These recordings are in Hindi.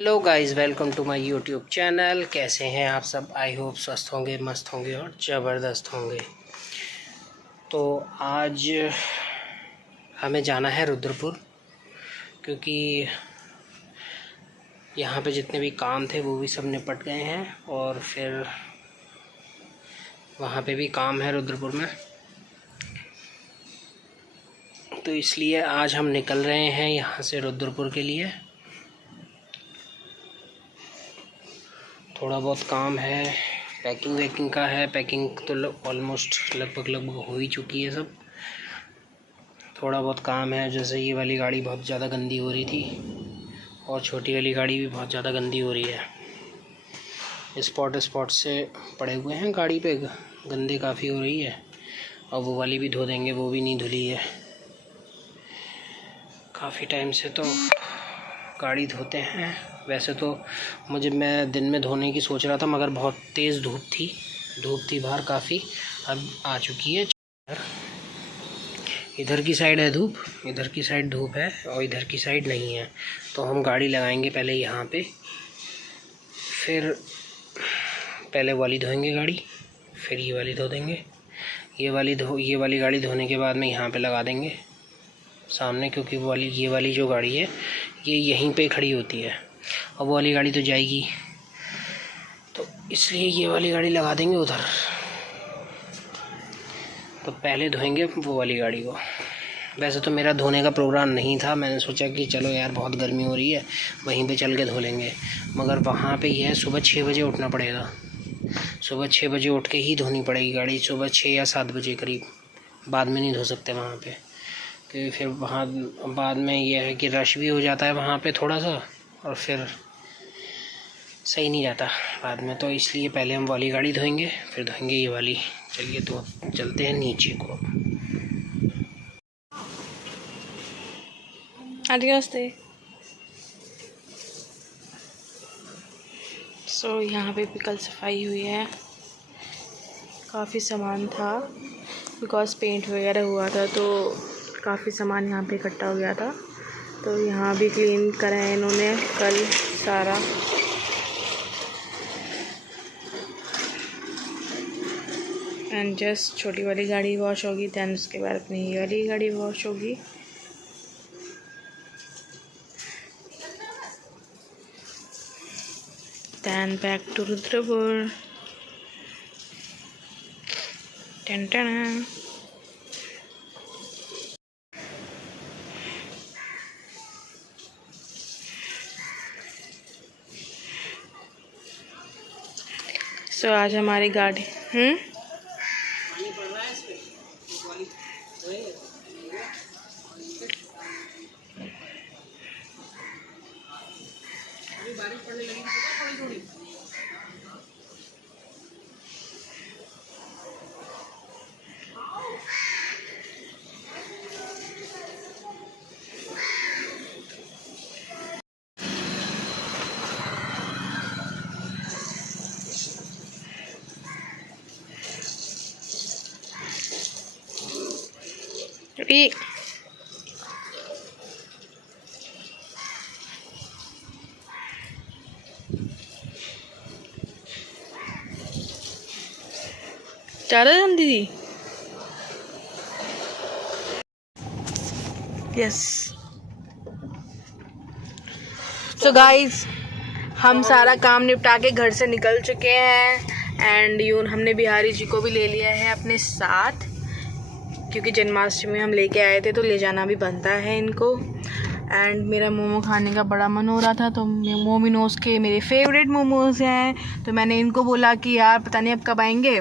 Hello guys, welcome to my YouTube channel. कैसे हैं आप सब? आई होप स्वस्थ होंगे, मस्त होंगे और ज़बरदस्त होंगे। तो आज हमें जाना है रुद्रपुर, क्योंकि यहाँ पे जितने भी काम थे वो भी सब निपट गए हैं और फिर वहाँ पे भी काम है रुद्रपुर में। तो इसलिए आज हम निकल रहे हैं यहाँ से रुद्रपुर के लिए। थोड़ा बहुत काम है, पैकिंग वैकिंग का है। पैकिंग तो ऑलमोस्ट लगभग हो ही चुकी है सब। थोड़ा बहुत काम है, जैसे ये वाली गाड़ी बहुत ज़्यादा गंदी हो रही थी और छोटी वाली गाड़ी भी बहुत ज़्यादा गंदी हो रही है। स्पॉट से पड़े हुए हैं गाड़ी पे, गंदे काफ़ी हो रही है। और वो वाली भी धो देंगे, वो भी नहीं धुली है। काफ़ी टाइम से तो गाड़ी धोते हैं। वैसे तो मैं दिन में धोने की सोच रहा था, मगर बहुत तेज़ धूप थी बाहर काफ़ी। अब आ चुकी है। इधर की साइड है धूप, इधर की साइड धूप है और इधर की साइड नहीं है। तो हम गाड़ी लगाएंगे पहले यहाँ पे, फिर पहले वाली धोएंगे गाड़ी, फिर ये वाली धो देंगे। ये वाली गाड़ी धोने के बाद में यहाँ पे लगा देंगे सामने, क्योंकि ये वाली जो गाड़ी है ये यहीं पे खड़ी होती है और वो वाली गाड़ी तो जाएगी, तो इसलिए ये वाली गाड़ी लगा देंगे उधर। तो पहले धोएंगे वो वाली गाड़ी को। वैसे तो मेरा धोने का प्रोग्राम नहीं था, मैंने सोचा कि चलो यार बहुत गर्मी हो रही है, वहीं पे चल के धो लेंगे। मगर वहाँ पे ये है, सुबह 6 बजे उठना पड़ेगा। सुबह 6 बजे उठ के ही धोनी पड़ेगी गाड़ी, सुबह 6 या 7 बजे करीब। बाद में नहीं धो सकते वहाँ पे, क्योंकि फिर वहाँ बाद में ये है कि रश भी हो जाता है वहाँ पे थोड़ा सा, और फिर सही नहीं रहता बाद में। तो इसलिए पहले हम वाली गाड़ी धोएंगे, फिर धोएंगे ये वाली। चलिए तो चलते हैं नीचे को। सो यहाँ पे भी कल सफाई हुई है। काफ़ी सामान था, बिकॉज पेंट वगैरह हुआ था, तो काफ़ी सामान यहाँ पे इकट्ठा हो गया था। तो यहाँ भी क्लीन करा है इन्होंने कल सारा। एंड जस्ट छोटी वाली गाड़ी वॉश होगी, दैन उसके बाद अपनी ये वाली गाड़ी वॉश होगी। Then back to Rudrapur. टन सो आज हमारी गाड़ी बारिश पड़ने लगी थोड़ी। ज़्यादा जल्दी थी। यस, सो गाइज हम सारा काम निपटा के घर से निकल चुके हैं। एंड हमने बिहारी जी को भी ले लिया है अपने साथ, क्योंकि जन्माष्टमी हम लेके आए थे, तो ले जाना भी बनता है इनको। एंड मेरा मोमो खाने का बड़ा मन हो रहा था, तो मोमिनोज के मेरे फेवरेट मोमोज हैं। तो मैंने इनको बोला कि यार पता नहीं अब कब आएंगे,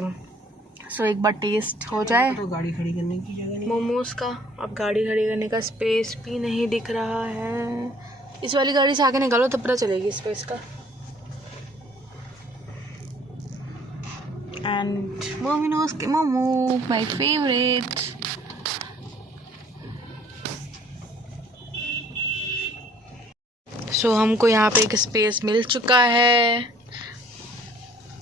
सो एक बार टेस्ट हो जाए। तो गाड़ी खड़ी करने की जगह नहीं मोमोज का अब गाड़ी खड़ी करने का स्पेस भी नहीं दिख रहा है। इस वाली गाड़ी से आगे निकालो तब पता चलेगी स्पेस का। एंड मोमिनोज के मोमो माय फेवरेट। सो हमको यहाँ पे एक स्पेस मिल चुका है।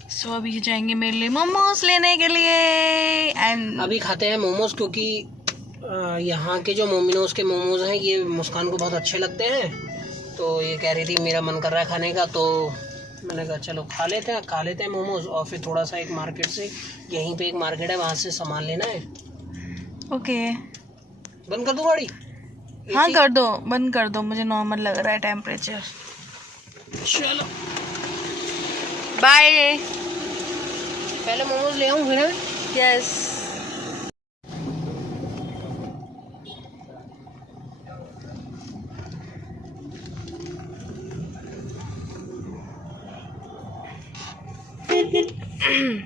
सो अभी जाएंगे मेरे लिए मोमोज लेने के लिए। एंड अभी खाते हैं मोमोज, क्योंकि यहाँ के जो मोमिनोज के मोमोज हैं ये मुस्कान को बहुत अच्छे लगते हैं। तो ये कह रही थी मेरा मन कर रहा है खाने का, तो मैंने कहा चलो खा लेते हैं मोमोज़। और फिर थोड़ा सा एक मार्केट से, यहीं पे एक मार्केट है, वहाँ से सामान लेना है। ओके बंद कर दूँ गाड़ी? हाँ कर दो, बंद कर दो, मुझे नॉर्मल लग रहा है टेम्परेचर। चलो बाय। पहले मोमोज ले आऊँ फिर? यस।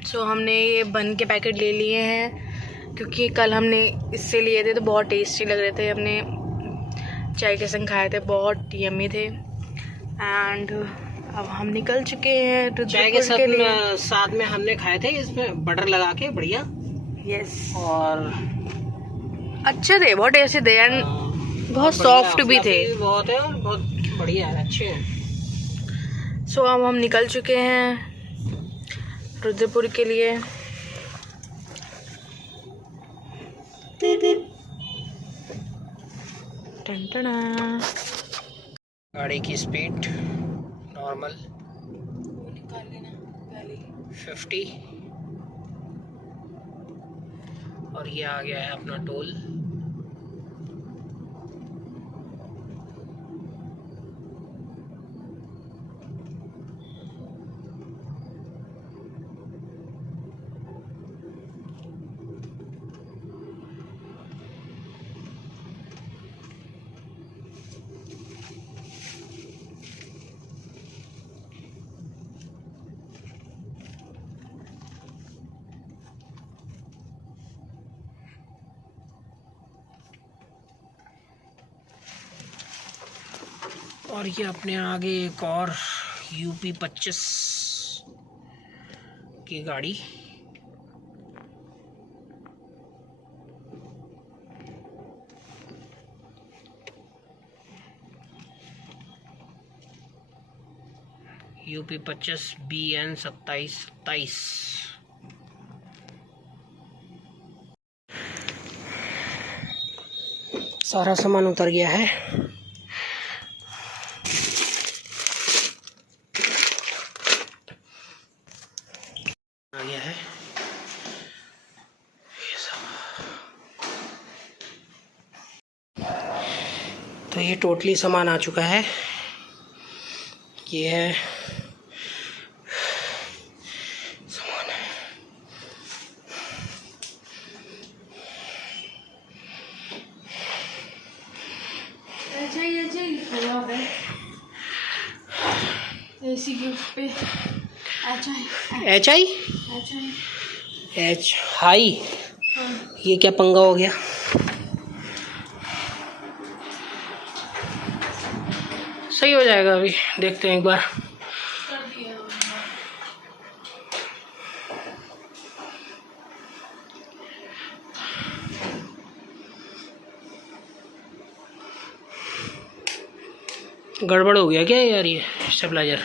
सो हमने ये बन के पैकेट ले लिए हैं क्योंकि कल हमने इससे लिए थे तो बहुत टेस्टी लग रहे थे, हमने चाय के संग खाए थे, बहुत यम्मी थे। एंड अब हम निकल चुके हैं तो चाय के साथ में हमने खाए थे इसमें बटर लगा के, बढ़िया। यस, और अच्छे थे, बहुत टेस्टी थे एंड बहुत सॉफ्ट भी थे, बहुत है और बहुत बढ़िया है, अच्छे हैं। सो अब हम निकल चुके हैं रुद्रपुर के लिए। गाड़ी की स्पीड नॉर्मल 50, और ये आ गया है अपना टोल। और ये अपने आगे एक और यूपी 25 की गाड़ी। UP 25 BN 2727। सारा सामान उतर गया है। आ गया है ये सब। तो ये टोटली सामान आ चुका है। ये है सामान है। एसी के पे एच हाई। ये क्या पंगा हो गया? सही हो जाएगा, अभी देखते हैं एक बार। गड़बड़ हो गया क्या यार ये स्टेबलाइजर?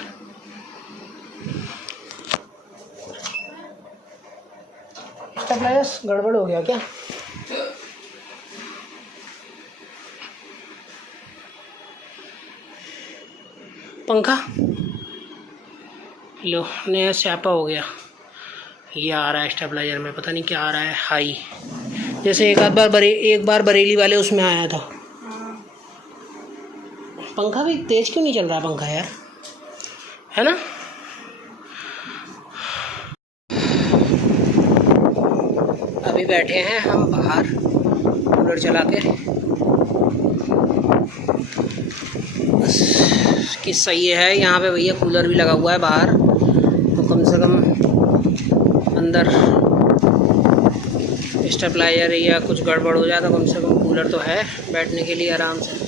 स्टेबलाइजर गड़बड़ हो गया क्या? पंखा लो, नया स्यापा हो गया। ये आ रहा है स्टेबलाइजर में, पता नहीं क्या आ रहा है, हाई। जैसे एक बार बरेली वाले उसमें आया था। पंखा भी तेज क्यों नहीं चल रहा पंखा यार, है ना? अभी बैठे हैं हम बाहर कूलर चला के। बस कि सही है, यहाँ पे भैया कूलर भी लगा हुआ है बाहर, तो कम से कम अंदर स्टेबलाइजर या कुछ गड़बड़ हो जाए तो कम से कम कूलर तो है बैठने के लिए आराम से।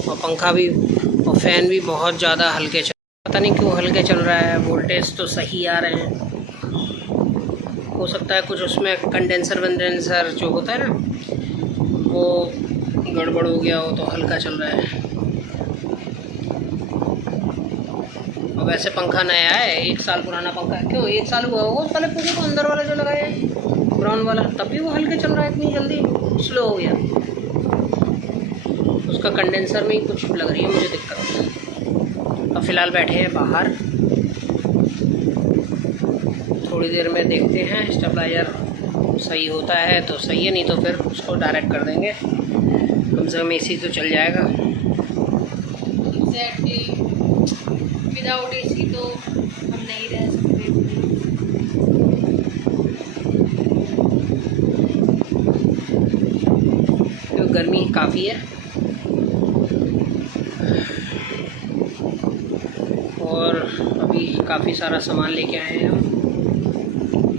और पंखा भी और फैन भी बहुत ज़्यादा हल्के चल, पता नहीं क्यों हल्के चल रहा है। वोल्टेज तो सही आ रहे हैं, हो सकता है कुछ उसमें कंडेंसर जो होता है ना, वो गड़बड़ हो गया हो तो हल्का चल रहा है। और वैसे पंखा नया है, 1 साल पुराना पंखा है। क्यों 1 साल हुआ होगा उस वाले पंखे को, अंदर वाला जो लगाया है ब्राउन वाला, तब भी वो हल्के चल रहा है, इतनी जल्दी स्लो हो गया। उसका कंडेंसर में ही कुछ लग रही है मुझे दिक्कत। अब फ़िलहाल बैठे हैं बाहर, थोड़ी देर में देखते हैं स्टेबलाइजर सही होता है तो सही है, नहीं तो फिर उसको डायरेक्ट कर देंगे। कम से कम एसी तो चल जाएगा। एग्जैक्टली, विदाउट एसी तो हम नहीं रह सकते। तो गर्मी काफ़ी है और अभी काफ़ी सारा सामान लेके आए हैं हम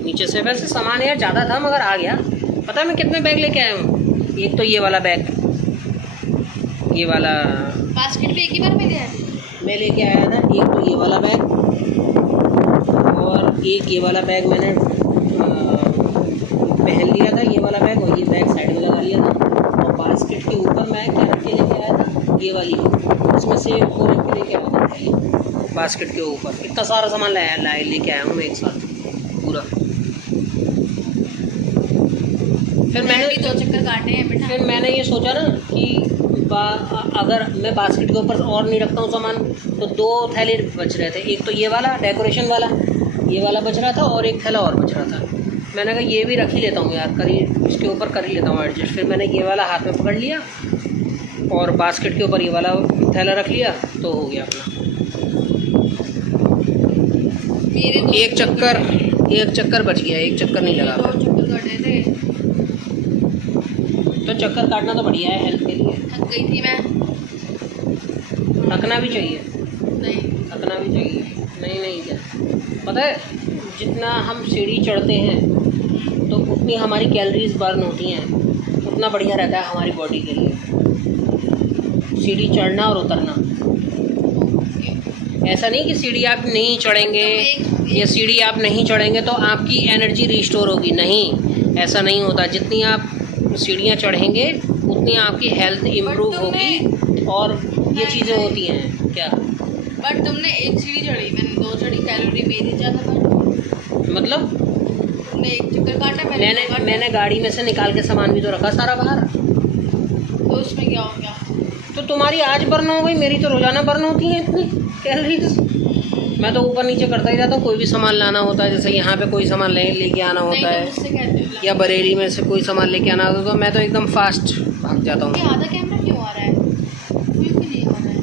नीचे से। वैसे सामान यार ज़्यादा था मगर आ गया। पता है मैं कितने बैग लेके आया हूँ? एक तो ये वाला बैग, ये वाला बास्केट भी एक ही बार में ले आए। मैं लेके आया था। एक तो ये वाला बैग और एक ये वाला बैग मैंने पहन लिया था, ये वाला बैग, और ये बैग साइड में लगा लिया था। और बास्केट के ऊपर मैं क्या रख के लेके आया था? ये वाली, उसमें से वो रख के लेके आया था बास्केट के ऊपर। इतना सारा सामान लेके आया हूँ मैं एक साथ पूरा। फिर मैंने भी 2 चक्कर काटे हैं बेटा। फिर मैंने ये सोचा ना कि अगर मैं बास्केट के ऊपर और नहीं रखता हूँ सामान तो 2 थैले बच रहे थे। एक तो ये वाला डेकोरेशन वाला, ये वाला बच रहा था और एक थैला और बच रहा था। मैंने कहा ये भी रख ही लेता हूँ यार, इसके ऊपर कर ही लेता हूँ एडजस्ट। फिर मैंने ये वाला हाथ में पकड़ लिया और बास्केट के ऊपर ये वाला थैला रख लिया तो हो गया अपना। मेरे एक चक्कर बच गया, एक चक्कर नहीं लगा। 2 चक्कर काटे थे। तो चक्कर काटना तो बढ़िया है हेल्थ के लिए। थक गई थी मैं। थकना भी चाहिए, नहीं थकना भी चाहिए। नहीं क्या पता है, जितना हम सीढ़ी चढ़ते हैं तो उतनी हमारी कैलोरीज बर्न होती हैं, उतना बढ़िया रहता है हमारी बॉडी के लिए सीढ़ी चढ़ना और उतरना। ऐसा नहीं कि सीढ़ी आप नहीं चढ़ेंगे या सीढ़ी आप नहीं चढ़ेंगे तो आपकी एनर्जी रिस्टोर होगी, नहीं, ऐसा नहीं होता। जितनी आप सीढ़ियाँ चढ़ेंगे उतनी आपकी हेल्थ इम्प्रूव होगी और ये चीज़ें होती हैं। क्या? बट तुमने एक सीढ़ी चढ़ी, मैंने 2 चढ़ी, कैलोरी मेरी ज़्यादा बनी। मतलब तुमने एक चक्कर काटा, मैंने गाड़ी में से निकाल के सामान भी तो रखा सारा बाहर। तो उसमें क्या हो गया? तो तुम्हारी आज बर्न हो गई, मेरी तो रोज़ाना बर्न होती है इतनी कैलोरीज। मैं तो ऊपर नीचे करता ही रहता हूँ। कोई भी सामान लाना होता है, जैसे यहाँ पे कोई सामान लेके आना होता है या बरेली में से कोई सामान लेके आना होता है तो मैं तो एकदम फास्ट भाग जाता हूँ। आधा कैमरा क्यों आ रहा है? क्यों नहीं आ रहा है?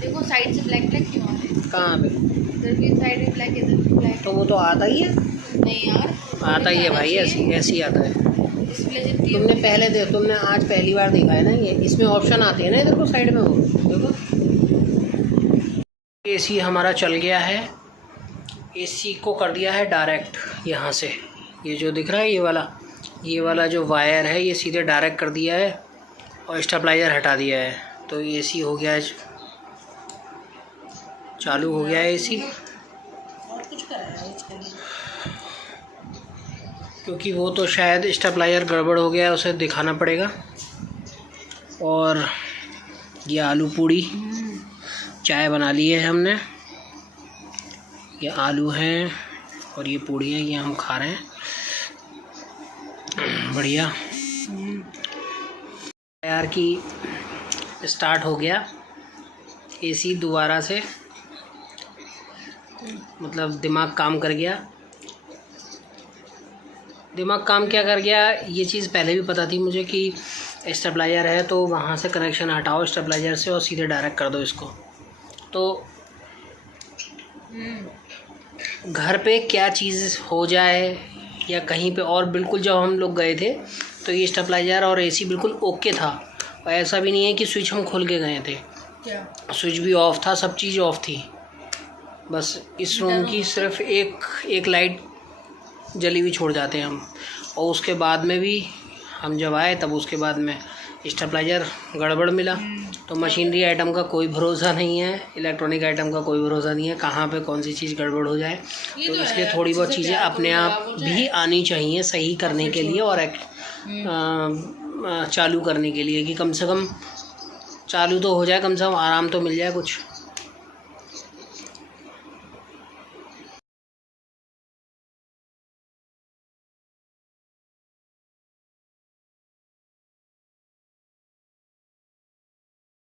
देखो साइड से ब्लैक क्यों आ रहा है? कहाँ पे? इधर भी साइड में ब्लैक, इधर भी ब्लैक। तो वो तो आता ही है। नहीं यार, आता ही है भाई, ऐसे ही आता है। डिस्प्ले तुमने आज पहली बार देखा है ना, ये इसमें ऑप्शन आते हैं ना इधर को साइड में, वो देखो। एसी हमारा चल गया है, एसी को कर दिया है डायरेक्ट यहाँ से। ये जो दिख रहा है ये वाला जो वायर है ये सीधे डायरेक्ट कर दिया है और स्टेबलाइजर हटा दिया है। तो एसी हो गया है, चालू हो गया है एसी। और कुछ कराया इसके लिए क्योंकि वो तो शायद स्टेबलाइजर गड़बड़ हो गया है, उसे दिखाना पड़ेगा। और ये आलू पूड़ी चाय बना ली है हमने। ये आलू हैं और ये पूड़ी है, ये हम खा रहे हैं। बढ़िया यार कि स्टार्ट हो गया एसी दोबारा से, मतलब दिमाग काम कर गया। दिमाग काम क्या कर गया, ये चीज़ पहले भी पता थी मुझे कि स्टेबलाइजर है तो वहाँ से कनेक्शन हटाओ स्टेबलाइजर से और सीधे डायरेक्ट कर दो इसको। तो घर पे क्या चीज़ हो जाए या कहीं पे और, बिल्कुल जब हम लोग गए थे तो ये स्टेबलाइजर और एसी बिल्कुल ओके था। और ऐसा भी नहीं है कि स्विच हम खोल के गए थे, क्या स्विच भी ऑफ था, सब चीज़ ऑफ थी। बस इस रूम की सिर्फ एक लाइट जली हुई छोड़ जाते हैं हम। और उसके बाद में भी हम जब आए तब उसके बाद में स्टेबलाइजर गड़बड़ मिला। तो मशीनरी आइटम का कोई भरोसा नहीं है, इलेक्ट्रॉनिक आइटम का कोई भरोसा नहीं है, कहाँ पे कौन सी चीज़ गड़बड़ हो जाए। तो इसलिए थोड़ी बहुत चीज़ें अपने आप भी आनी चाहिए सही करने के लिए और चालू करने के लिए, कि कम से कम चालू तो हो जाए, कम से कम आराम तो मिल जाए कुछ।